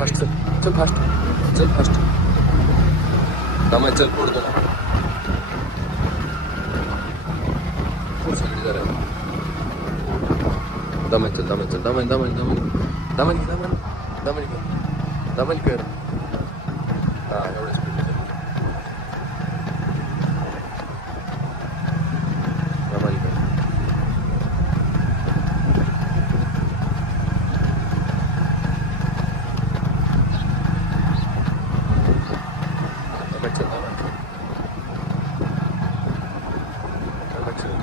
Fast चल, चल fast, चल फास्ट. दमाय चल पुढं तुला. पुढं सगळी जरा. दमाय चल, दमाय चल, दमाय दमाय दमाय दमाय दमाय दमाय दमाय कर. हा एवढं स्पीड चल. दमाय कर. दमाय चल, दमाय चल. दमाय चल.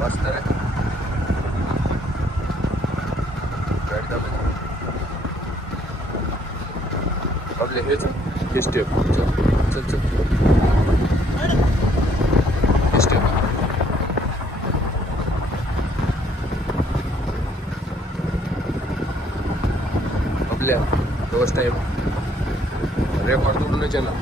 मस्त रे गाडी दाबायची. आपले हे स्टेप चल चल चल स्टेप आपल्या फर्स्ट टाइम रेकॉर्ड तोडूनच आहे ना.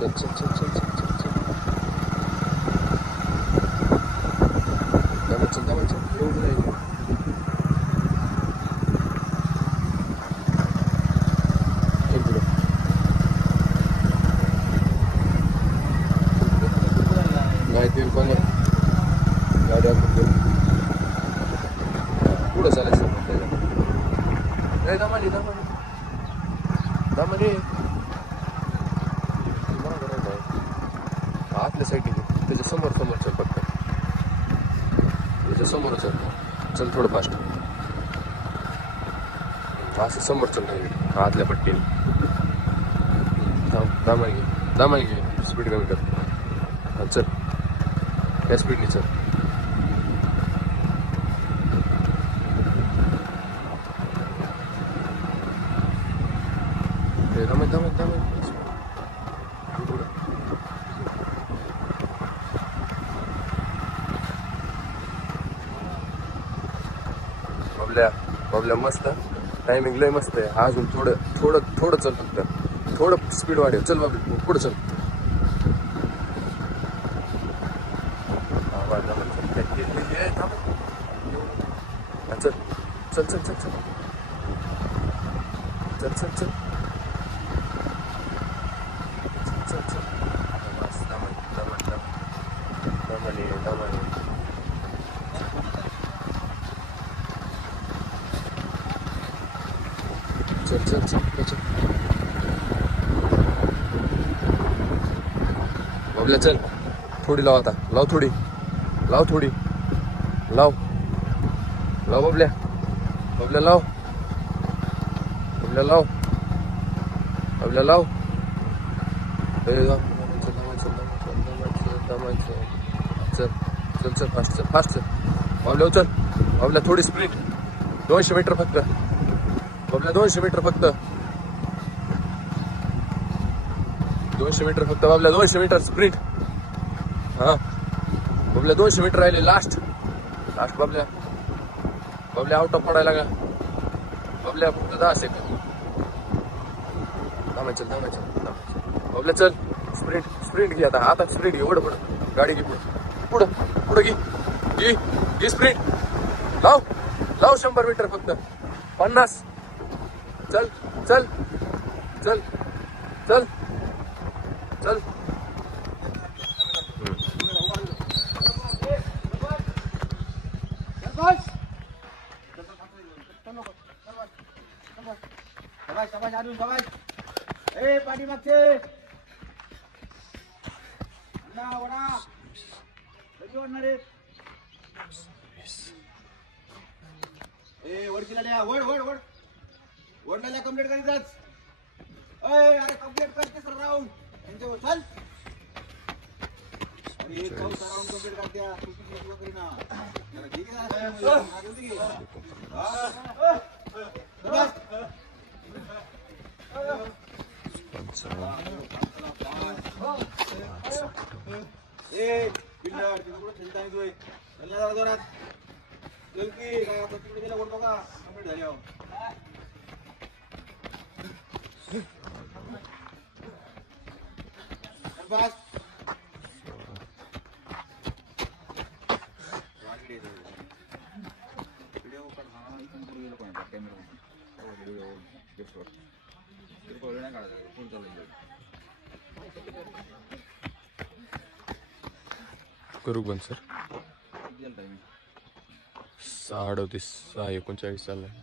चल चल चल चल चल चल चल. दमाय चल, दमाय चल. एवढं नाही. चल पुढं. नाही ते पण गाडी आपण पुढं चालायचं. नाही दमाने दमाने दमाने. आतल्या साईडने त्याच्या समोर समोर चल फक्त. त्याच्या समोर चल. चल थोडं फास्ट. असं समोर चल नाही आतल्या पट्टीने. दामाने घे, दामाने घे. स्पीड कमी कर. हा चल त्या स्पीडने चल. दामाय दामाय दामाय. बबल्या मस्त. टायमिंग लय मस्त आहे. अजून थोडं थोडं थोडं चल फक्त. थोडं स्पीड वाढेल. चल बाबू पुढं चल. चल चल चल चल चल चल चल चल चल चल. बस दमाने दमाने दमाने दमाने. चल चल चल चल. बबल्या चल. थोडी लाव आता. लाव थोडी. लाव थोडी. लाव लाव बबल्या. बबल्या लाव. बबल्या लाव. बबल्या लाव. चल चल चल फास्ट चल फास्ट चल. बबल्या चल. बबल्या थोडी स्पीड. 200 मीटर फक्त. बबल्या 200 मीटर फक्त. 200 मीटर फक्त. बबल्या 200 मीटर स्प्रिंट. हा बबल्या 200 मीटर राहिले. लास्ट लास्ट बबल्या. बबल्या आउट ऑफ पडायला का. बबल्या फक्त 10 सेकंद. थांबाय चल थांबाय चल थांबाय चल. बबल्या चल. स्प्रिंट स्प्रिंट घे आता. आता स्प्रिंट घे. पुढं पुढं गाडी घे. पुढं पुढं पुढं घे. घे घे स्प्रिंट. लाव लाव 100 मीटर फक्त. 50. चल चल चल चल चल. वरती ओढणार आहे. ए वरतीला द्या, वड वड वड वडला कम्प्लीट करायचाच. अरे कम्प्लीट करते सर राऊंड त्यांच्यावर चल. अरे चौथा राऊंड कम्प्लीट करत्या तू किती लक्ष करीना. जरा ठीक आहे. ए बिल्डर तिकडे कुठे खेळता येतोय. चल जरा जोरात चल की काय आता तिकडे गेला ओढतो का कम्प्लीट झाल्यावर. बस व्हिडिओ करू बंद सर. 6:38 6:39 चाललंय.